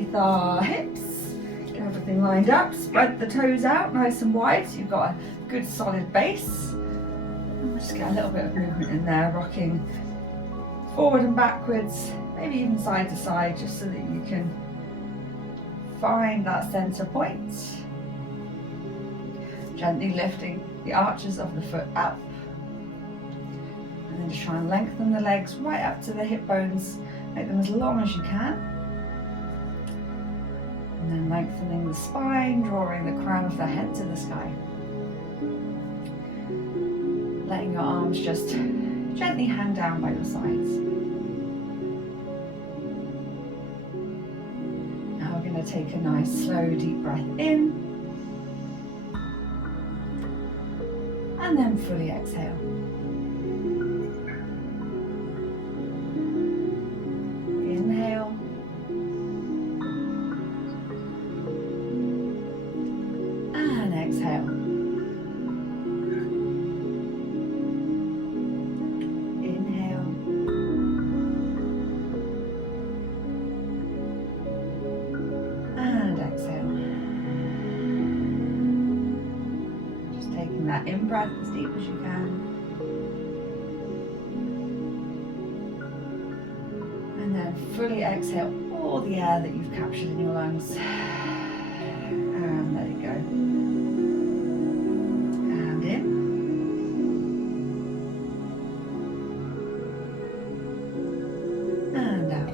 underneath our hips. Get everything lined up. Spread the toes out nice and wide so you've got a good solid base. And we'll just get a little bit of movement in there, rocking forward and backwards, maybe even side to side, just so that you can find that center point. Gently lifting the arches of the foot up. And then just try and lengthen the legs right up to the hip bones. Make them as long as you can. And then lengthening the spine, drawing the crown of the head to the sky. Letting your arms just gently hang down by your sides. Now we're going to take a nice slow deep breath in. And then fully exhale. Inhale. And exhale. Inhale. And exhale. Just taking that in-breath as deep as you can. And then fully exhale all the air that you've captured in your lungs. And let it go. And in. And out.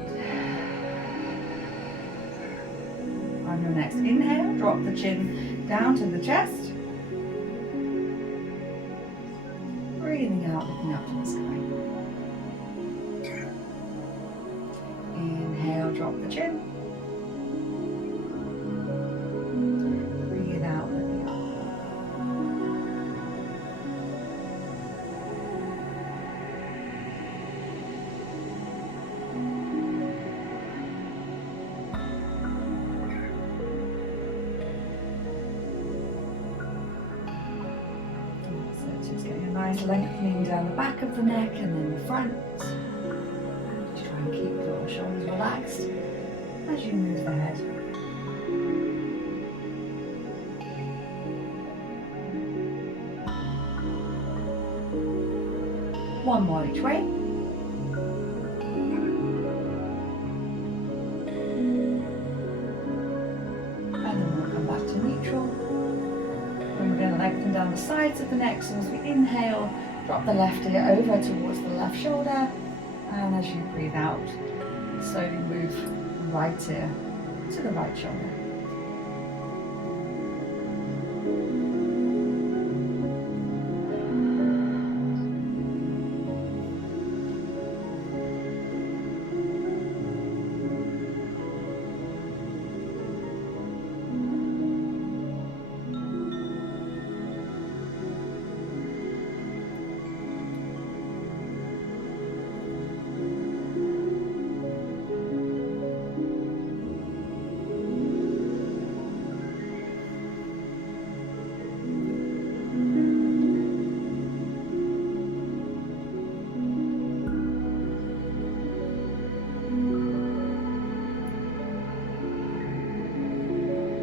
On your next inhale, drop the chin down to the chest. Breathing out, looking up to the sky. Inhale, drop the chin. Breathe out, looking up. So just getting a nice lengthening down the back of the neck and then the front. Just try and keep your shoulders relaxed as you move the head. One more each way. And then we'll come back to neutral. And we're going to lengthen down the sides of the neck. So as we inhale, drop the left ear over towards the left shoulder. And as you breathe out, slowly move the right ear to the right shoulder.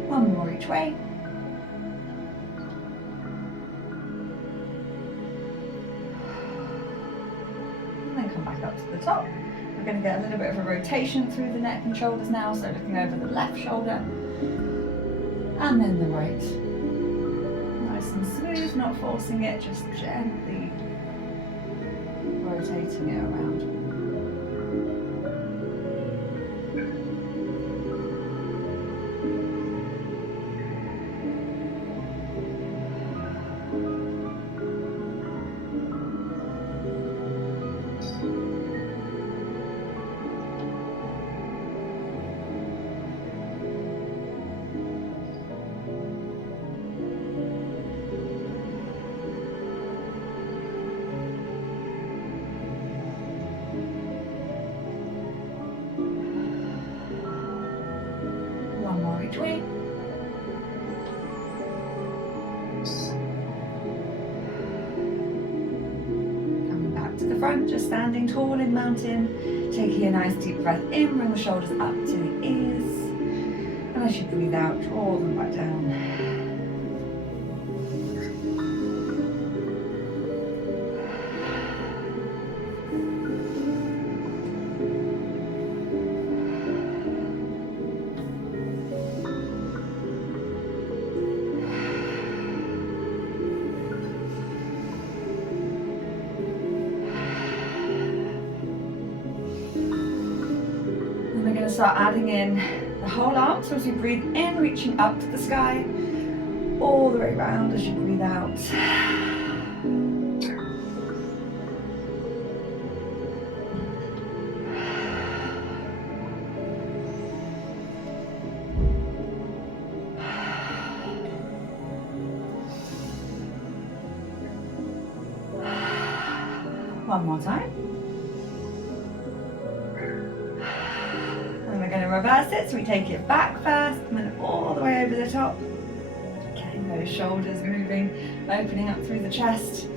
One more each way. And then come back up to the top. We're going to get a little bit of a rotation through the neck and shoulders now, so looking over the left shoulder and then the right. Nice and smooth, not forcing it, just gently rotating it around. Each way. Coming back to the front, just standing tall in mountain, taking a nice deep breath in, bring the shoulders up to the ears, And as you breathe out, draw them back down. Start adding in the whole arm. So as you breathe in, reaching up to the sky, all the way around as you breathe out. One more time. Reverse it, so we take it back first and then all the way over the top. Getting those shoulders moving, opening up through the chest.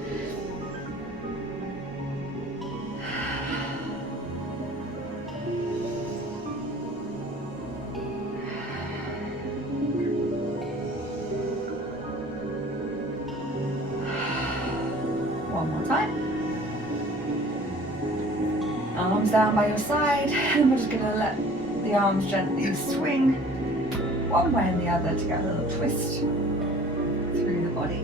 One more time. Arms down by your side, and we're just going to let the arms gently swing one way and the other to get a little twist through the body.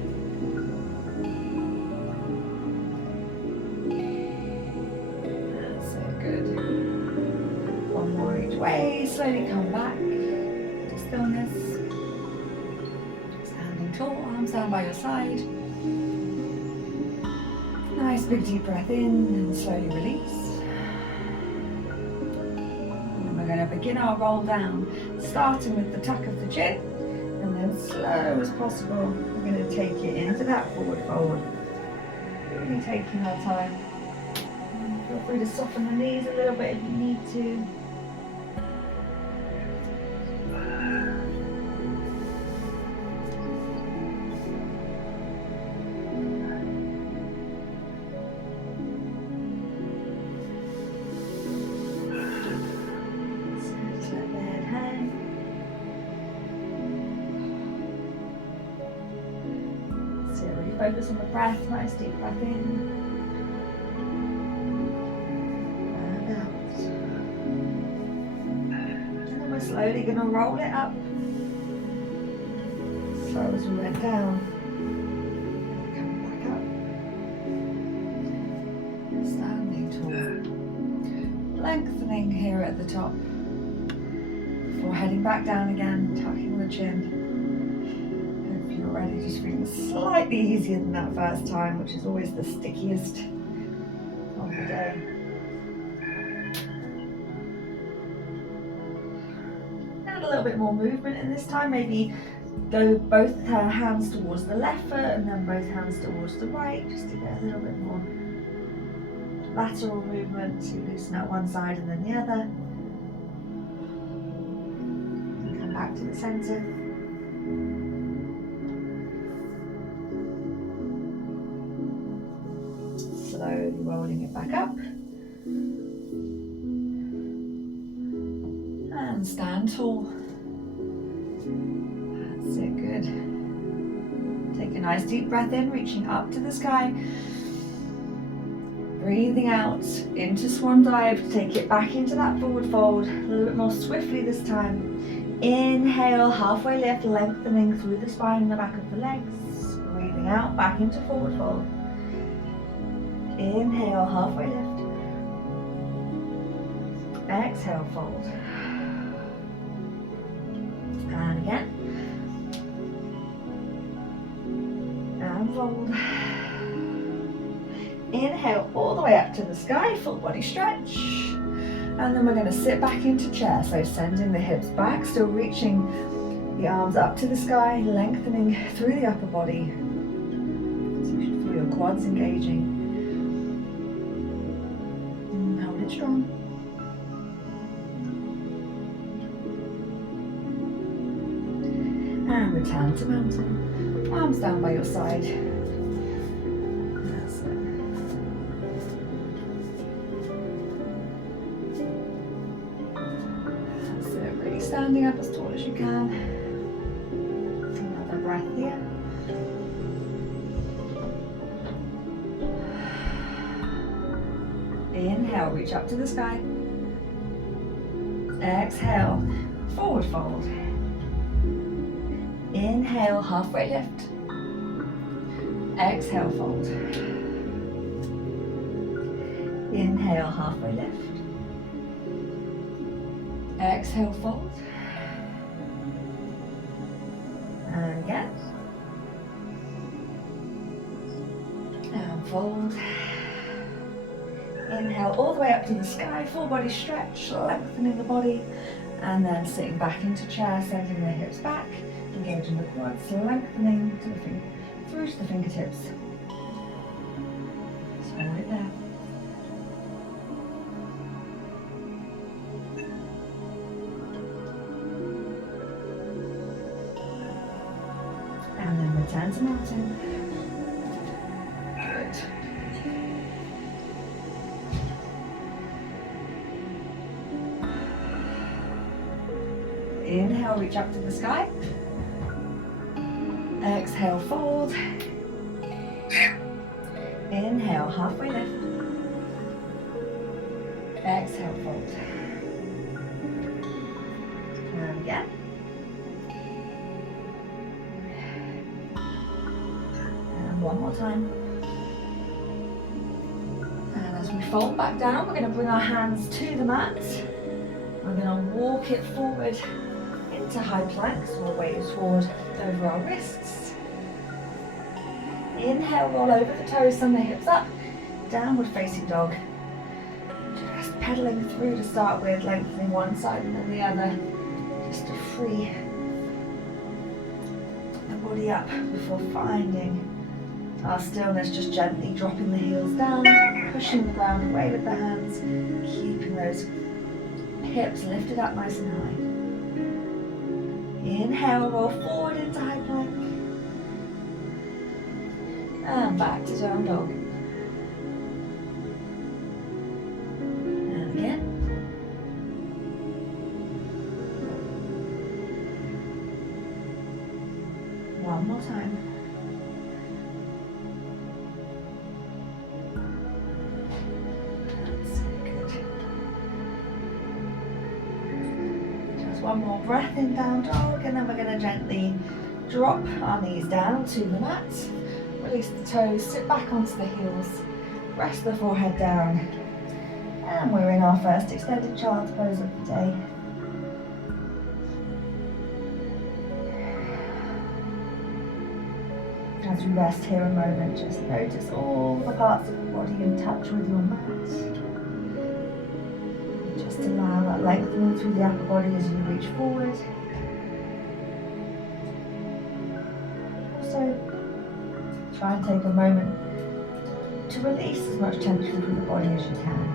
That's so good. One more each way. Slowly come back to stillness. Standing tall, arms down by your side. Nice big deep breath in and slowly release. Begin our roll down, starting with the tuck of the chin, and then slow as possible, we're going to take it into that forward fold. Really taking our time. Feel free to soften the knees a little bit if you need to. Focus on the breath, nice deep breath in and out. And then we're slowly going to roll it up. Slow as we went down. Come back up. Standing tall. Lengthening here at the top. Before heading back down again, tucking the chin. Already just feeling slightly easier than that first time, which is always the stickiest of the day. Add a little bit more movement in this time, maybe go both hands towards the left foot and then both hands towards the right, just to get a little bit more lateral movement to loosen out one side and then the other. And come back to the center. Slowly rolling it back up and stand tall. That's it, good. Take a nice deep breath in, reaching up to the sky. Breathing out into swan dive, take it back into that forward fold, a little bit more swiftly this time. Inhale, halfway lift, lengthening through the spine and the back of the legs. Breathing out, back into forward fold. Inhale, halfway lift. Exhale, fold. And again. And fold. Inhale all the way up to the sky, full body stretch. And then we're going to sit back into chair. So sending the hips back, still reaching the arms up to the sky, lengthening through the upper body. So you should feel your quads engaging. Strong. And return to mountain. Arms down by your side. That's it. That's it. Really standing up as tall as you can. Another breath here. Inhale, reach up to the sky. Exhale, forward fold. Inhale, halfway lift. Exhale, fold. Inhale, halfway lift. Exhale, fold. And again. And fold. Inhale all the way up to the sky, full body stretch, lengthening the body, and then sitting back into chair, sending the hips back, engaging the quads, lengthening to through to the fingertips. So right there. And then return to mountain. Good. Inhale, reach up to the sky. Exhale, fold. Inhale, halfway lift. Exhale, fold. And again. And one more time. And as we fold back down, we're going to bring our hands to the mat. We're going to walk it forward into high planks or weight forward over our wrists. Inhale, roll over the toes, send the hips up, downward facing dog. Just pedaling through to start with, lengthening one side and then the other, just to free the body up before finding our stillness, just gently dropping the heels down, pushing the ground away with the hands, keeping those hips lifted up nice and high. Inhale, roll forward into high plank. And back to down dog. And again. One more time. That's good. Just one more breath in down dog, and then we're going to gently drop our knees down to the mat. Release the toes, sit back onto the heels, rest the forehead down, and we're in our first extended child's pose of the day. As we rest here a moment, just notice all the parts of the body in touch with your mat. Just allow that lengthening through the upper body as you reach forward. Also, try and take a moment to release as much tension from the body as you can.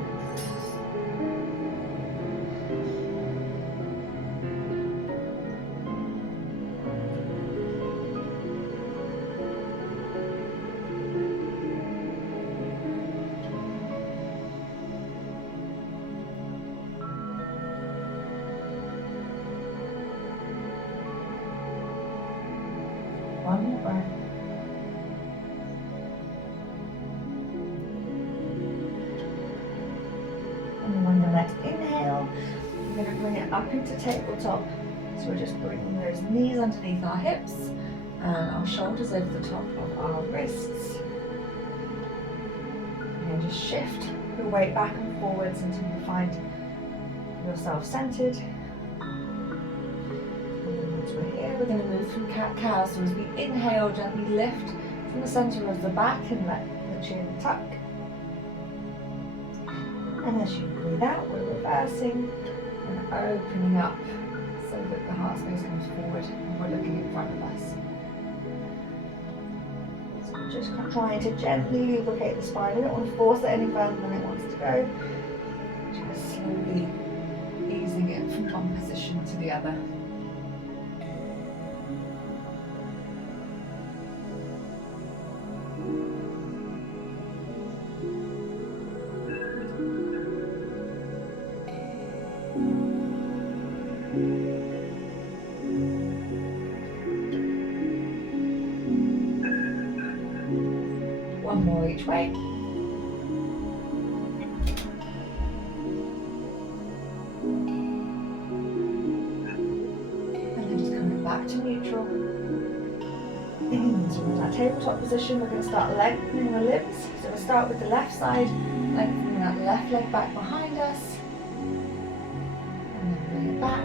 One more breath. And on the next inhale, we're going to bring it up into tabletop. So we're just bringing those knees underneath our hips and our shoulders over the top of our wrists. And just shift your weight back and forwards until you find yourself centered. Once we're here, we're going to move through cat-cow. So as we inhale, gently lift from the center of the back and let the chin tuck. And as you breathe out, we're reversing and opening up so that the heart space comes forward and we're looking in front of us. So we're just trying to gently lubricate the spine. We don't want to force it any further than it wants to go. Just slowly easing it from one position to the other. One more each way. And then just coming back to neutral. So in that tabletop position, we're going to start lengthening the limbs. So we'll start with the left side, lengthening that left leg back behind us. And then bring it back,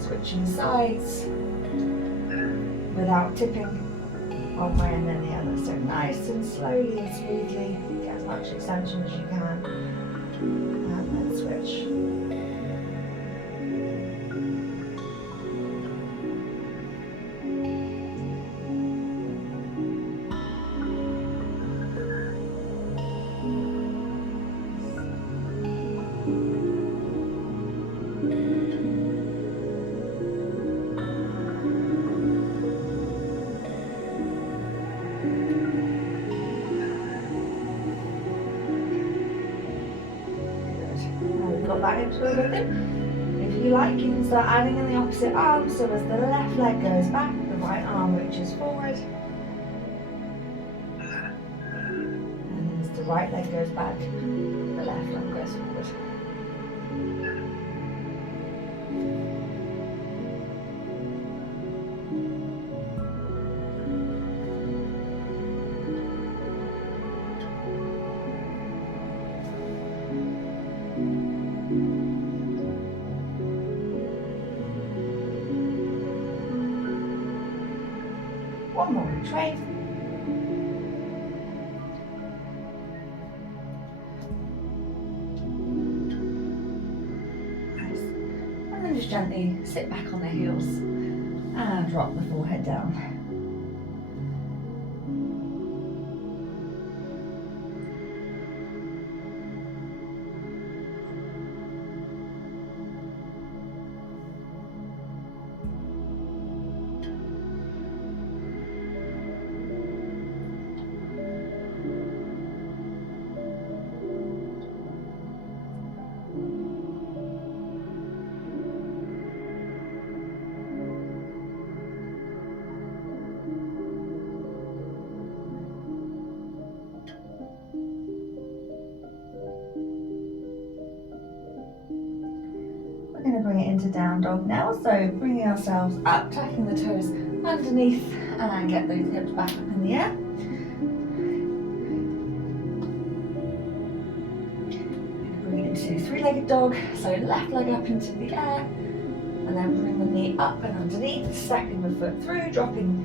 switching sides without tipping one way and then the other. So nice and slowly and smoothly, get as much extension as you can. And then switch. Got that into a rhythm. If you like, you can start adding in the opposite arm, so as the left leg goes back, the right arm reaches forward. And as the right leg goes back, the left arm goes forward. One more each way. Nice. And then just gently sit back on the heels and drop the forehead down. We're going to bring it into down dog now, so bringing ourselves up, tucking the toes underneath and get those hips back up in the air. Bring it into three-legged dog, so left leg up into the air and then bring the knee up and underneath, stepping the foot through, dropping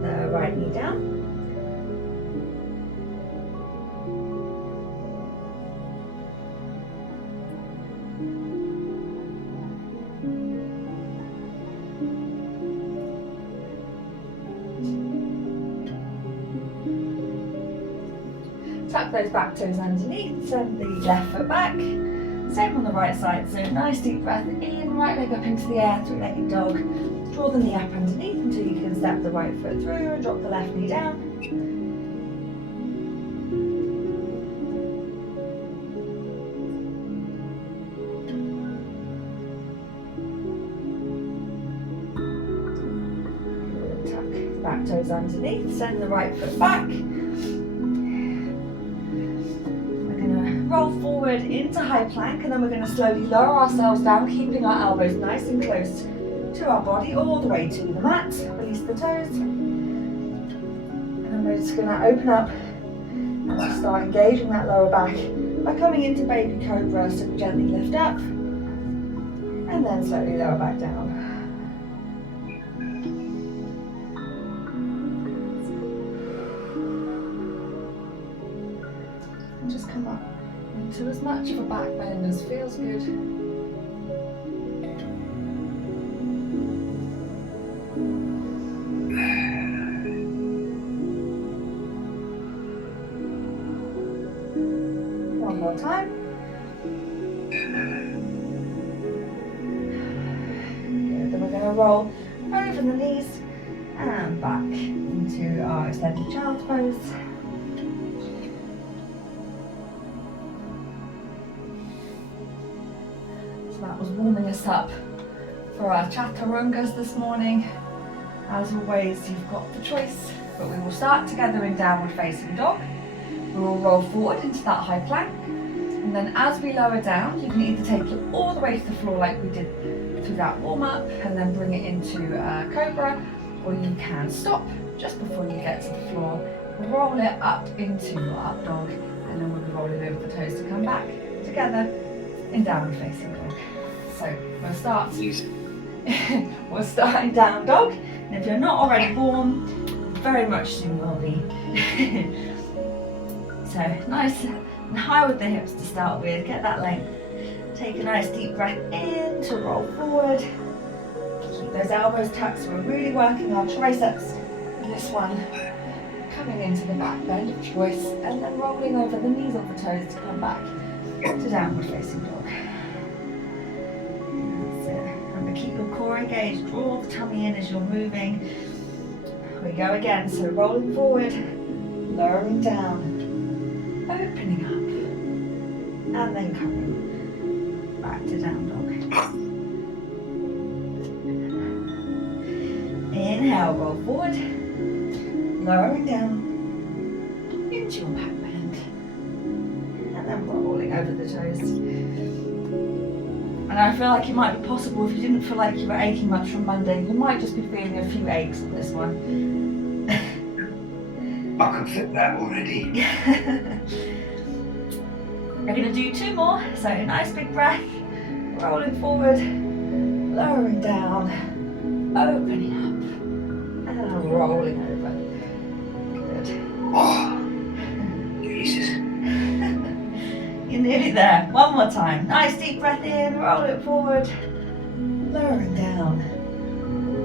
the right knee down. Tuck those back toes underneath, send the left foot back. Same on the right side, so nice deep breath in, right leg up into the air, three-legged dog. Draw the knee up underneath until you can step the right foot through and drop the left knee down. Tuck back toes underneath, send the right foot back. Roll forward into high plank, and then we're going to slowly lower ourselves down, keeping our elbows nice and close to our body all the way to the mat. Release the toes. And then we're just going to open up and start engaging that lower back by coming into baby cobra, so we gently lift up and then slowly lower back down. And just come up into as much of a back bend as feels good. One more time. Good. Then we're going to roll over the knees and back into our extended child's pose. That was warming us up for our chaturangas this morning. As always, you've got the choice, but we will start together in downward facing dog. We'll roll forward into that high plank, and then as we lower down, you can either take it all the way to the floor like we did through that warm-up and then bring it into Cobra, or you can stop just before you get to the floor, roll it up into your up dog, and then we'll be rolling over the toes to come back together in downward facing dog. So we'll start in down dog, and if you're not already warm, very much soon will be. So nice and high with the hips to start with, get that length. Take a nice deep breath in to roll forward. Keep those elbows tucked, so we're really working our triceps in this one. Coming into the back bend of choice, and then rolling over the knees of the toes to come back to downward facing dog. That's it. Remember, keep your core engaged, draw the tummy in as you're moving. Here we go again, so rolling forward, lowering down, opening up, and then coming back to down dog. Inhale, roll forward, lowering down into your back bend, and then rolling over the toes. And I feel like it might be possible, if you didn't feel like you were aching much from Monday, you might just be feeling a few aches on this one. I can fit that already. We're going to do 2 more, so nice big breath, rolling forward, lowering down, opening up, and rolling over. Good. Oh, Jesus. You're nearly there. One more time. Nice deep breath in, roll it forward, lowering down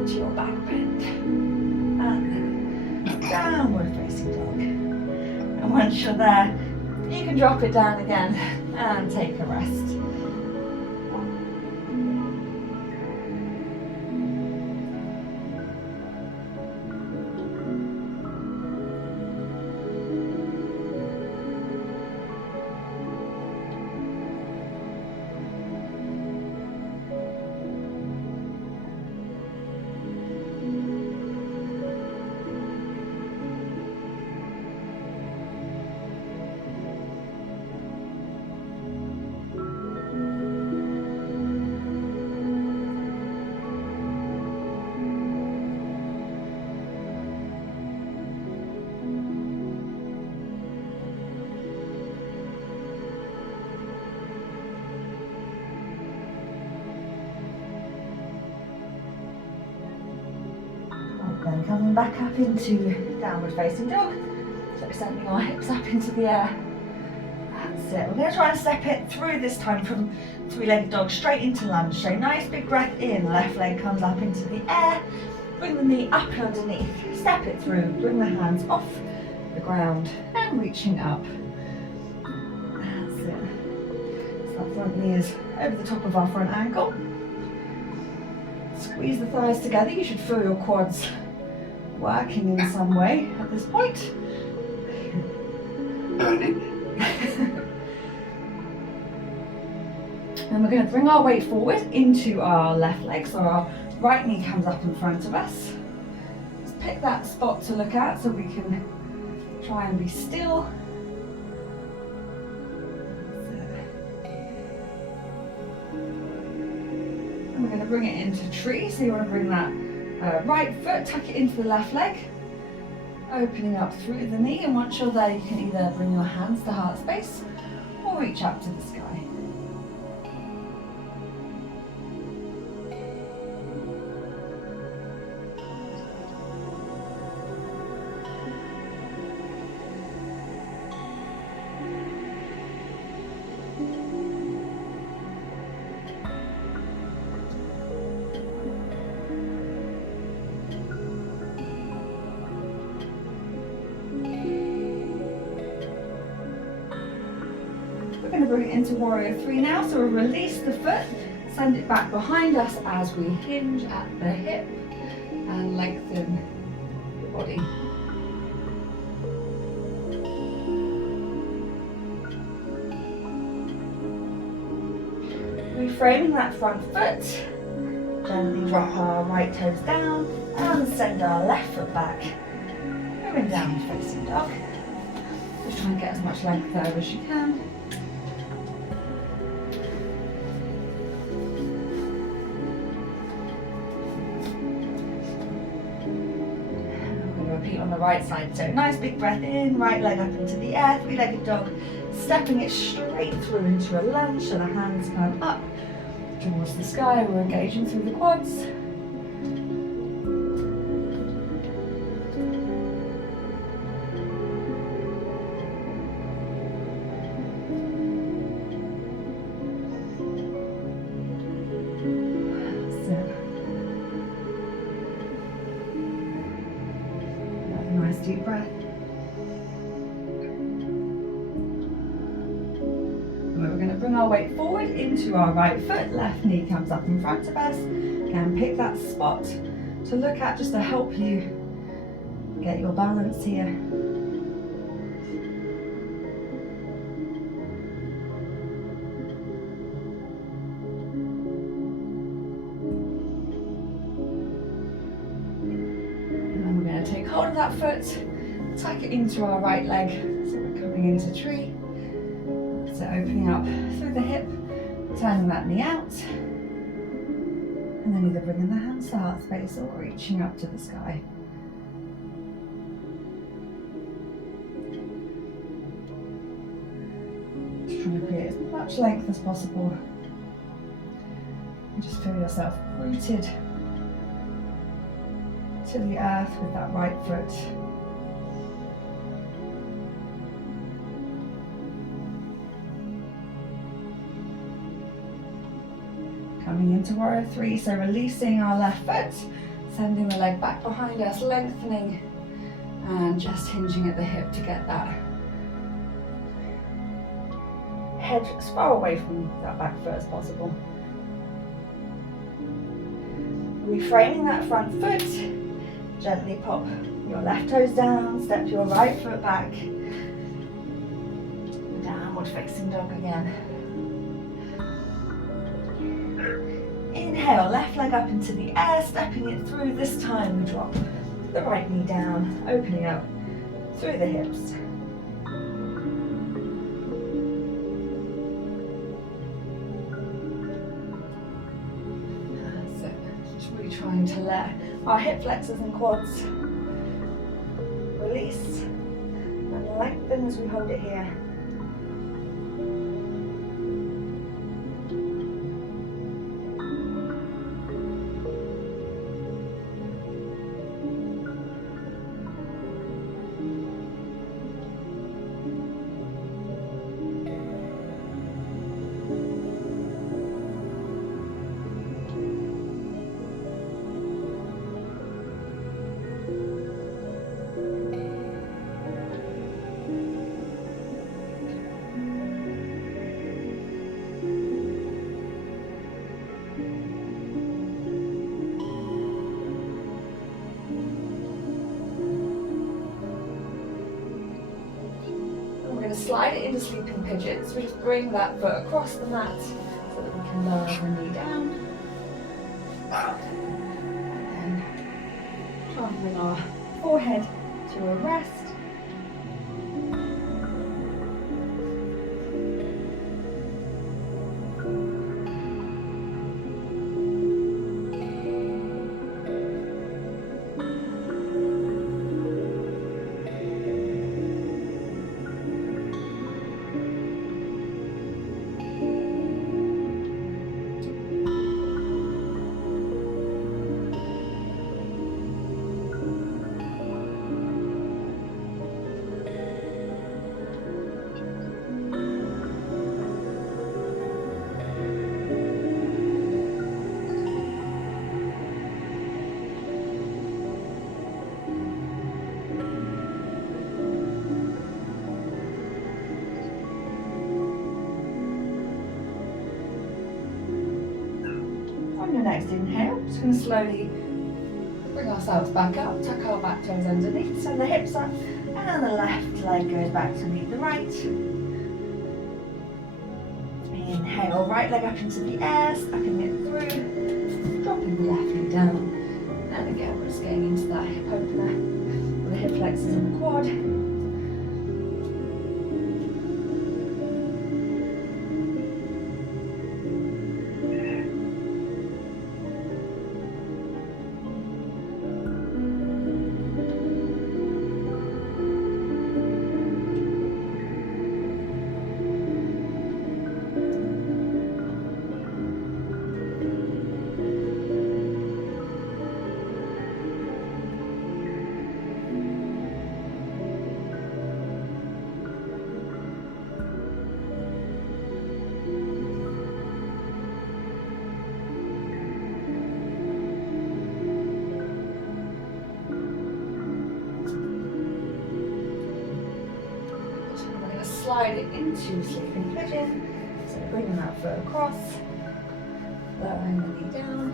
to your back bend, and then downward facing dog. And once you're there, you can drop it down again and take a rest. Then coming back up into downward facing dog, so sending our hips up into the air. That's it. We're going to try and step it through this time from 3-legged dog straight into lunge. So nice big breath in, left leg comes up into the air, bring the knee up and underneath, step it through, bring the hands off the ground and reaching up. That's it. So that front knee is over the top of our front ankle. Squeeze the thighs together. You should feel your quads working in some way at this point. And we're going to bring our weight forward into our left leg, so our right knee comes up in front of us. Just pick that spot to look at so we can try and be still. And we're going to bring it into tree, so you want to bring that right foot, tuck it into the left leg, opening up through the knee, and once you're there you can either bring your hands to heart space or reach up to the sky. We're going to bring it into Warrior 3 now, so we'll release the foot, send it back behind us as we hinge at the hip and lengthen the body. Reframing that front foot, gently drop our right toes down and send our left foot back, moving down facing dog. Just try and get as much length there as you can. Repeat on the right side. So nice big breath in, right leg up into the air, three-legged dog, stepping it straight through into a lunge, so the hands come up towards the sky. We're engaging through the quads. Deep breath. We're going to bring our weight forward into our right foot, left knee comes up in front of us. Again, pick that spot to look at just to help you get your balance here. Take hold of that foot, tuck it into our right leg, so we're coming into tree. So opening up through the hip, turning that knee out, and then either bringing the hands to heart space or reaching up to the sky. Just trying to create as much length as possible. And just feel yourself rooted to the earth with that right foot. Coming into warrior three, so releasing our left foot, sending the leg back behind us, lengthening and just hinging at the hip to get that head as far away from that back foot as possible. Reframing that front foot. Gently pop your left toes down, step your right foot back. Downward facing dog again. Inhale, left leg up into the air, stepping it through. This time we drop the right knee down, opening up through the hips. So just really trying to let our hip flexors and quads release and lengthen as we hold it here. Slide it into sleeping pigeon, so we just bring that foot across the mat so that we can lower the knee down. And then try and bring our forehead to a rest. Next inhale, just going to slowly bring ourselves back up, tuck our back toes underneath, send the hips up, and the left leg goes back to meet the right. Inhale, right leg up into the air, stepping it through, dropping the left knee down, and again we're just getting into that hip opener with the hip flexors and the quad. slide it into sleeping pigeon. So bringing that foot across, lowering the knee down,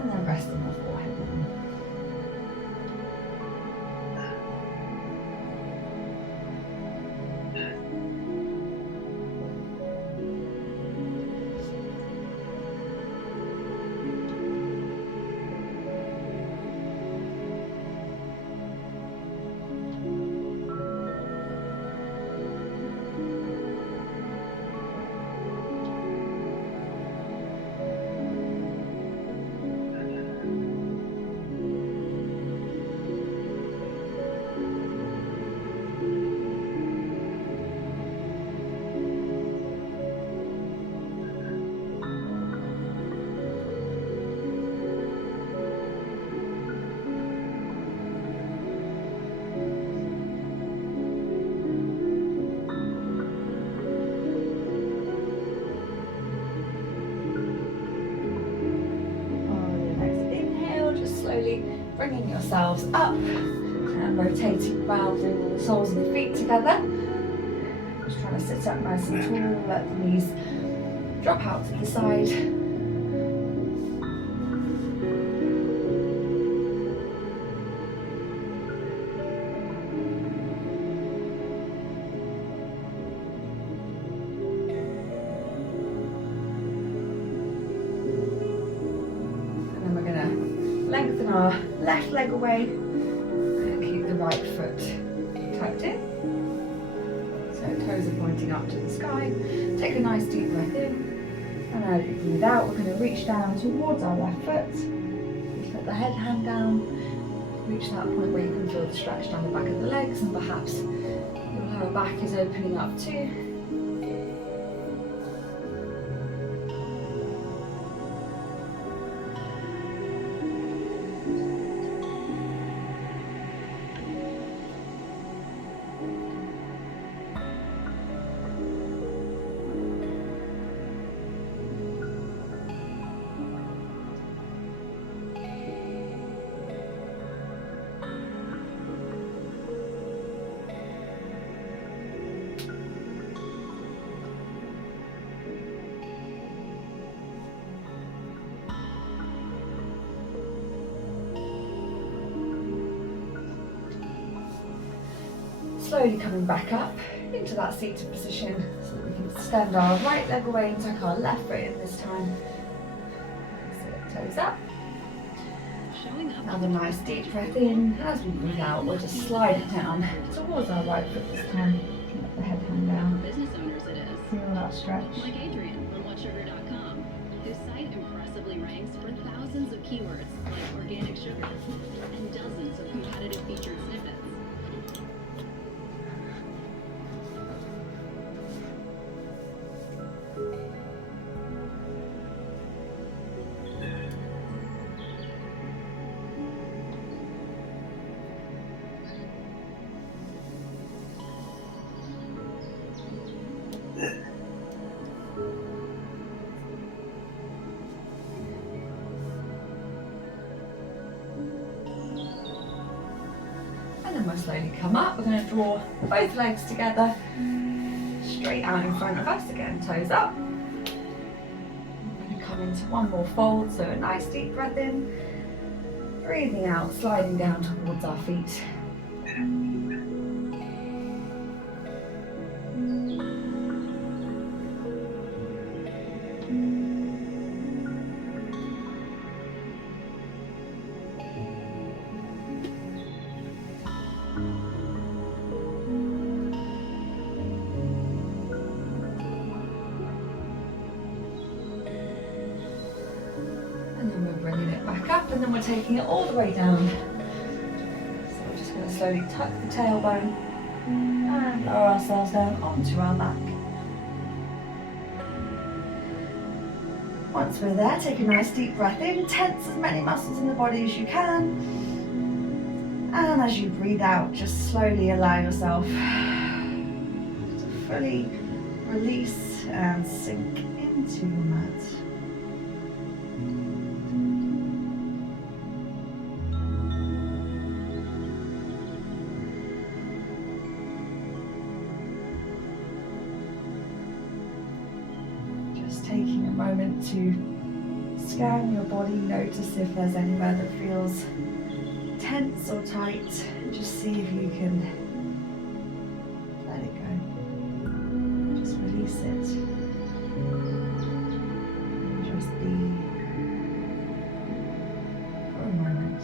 and then resting the forehead down. Slowly bringing yourselves up and rotating around, bringing the soles of the feet together. Just trying to sit up nice and tall, let the knees drop out to the side. Lengthen our left leg away and keep the right foot tucked in. So toes are pointing up to the sky. Take a nice deep breath in, and as you breathe out, we're going to reach down towards our left foot. Put the head hand down, reach that point where you can feel the stretch down the back of the legs, and perhaps your lower back is opening up too. Slowly coming back up into that seated position so that we can extend our right leg away and tuck our left foot in this time. So toes up. Another nice deep breath in. As we breathe out, we'll just slide it down towards our right foot this time. Let the head hang down. Business owners it is. Feel that stretch. Like Adrian from WhatSugar.com, whose site impressively ranks for thousands of keywords like organic sugar and dozens of competitive featured snippets. And then we'll slowly come up. We're going to draw both legs together, straight out in front of us. Again, toes up. We're going to come into one more fold, so a nice deep breath in. Breathing out, sliding down towards our feet. Bringing it back up, and then we're taking it all the way down. So we're just going to slowly tuck the tailbone and lower ourselves down onto our mat. Once we're there, take a nice deep breath in, tense as many muscles in the body as you can. And as you breathe out, just slowly allow yourself to fully release and sink into your mat. moment to scan your body, notice if there's anywhere that feels tense or tight. Just see if you can let it go. Just release it. And just be for a moment.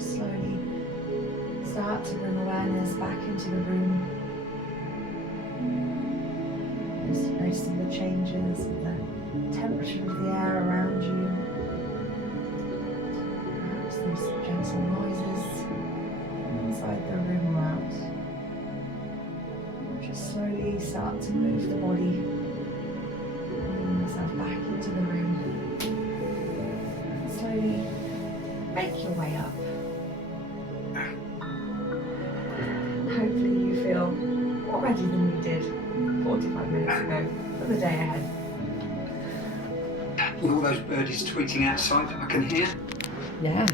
Slowly start to bring awareness back into the room. Just noticing the changes of the temperature of the air around you. Perhaps those gentle noises from inside the room or out. Just slowly start to move the body, bringing yourself back into the room. Slowly make your way up. Hopefully you feel more ready than you did 45 minutes ago for the day ahead. With all those birdies tweeting outside that I can hear. Yeah,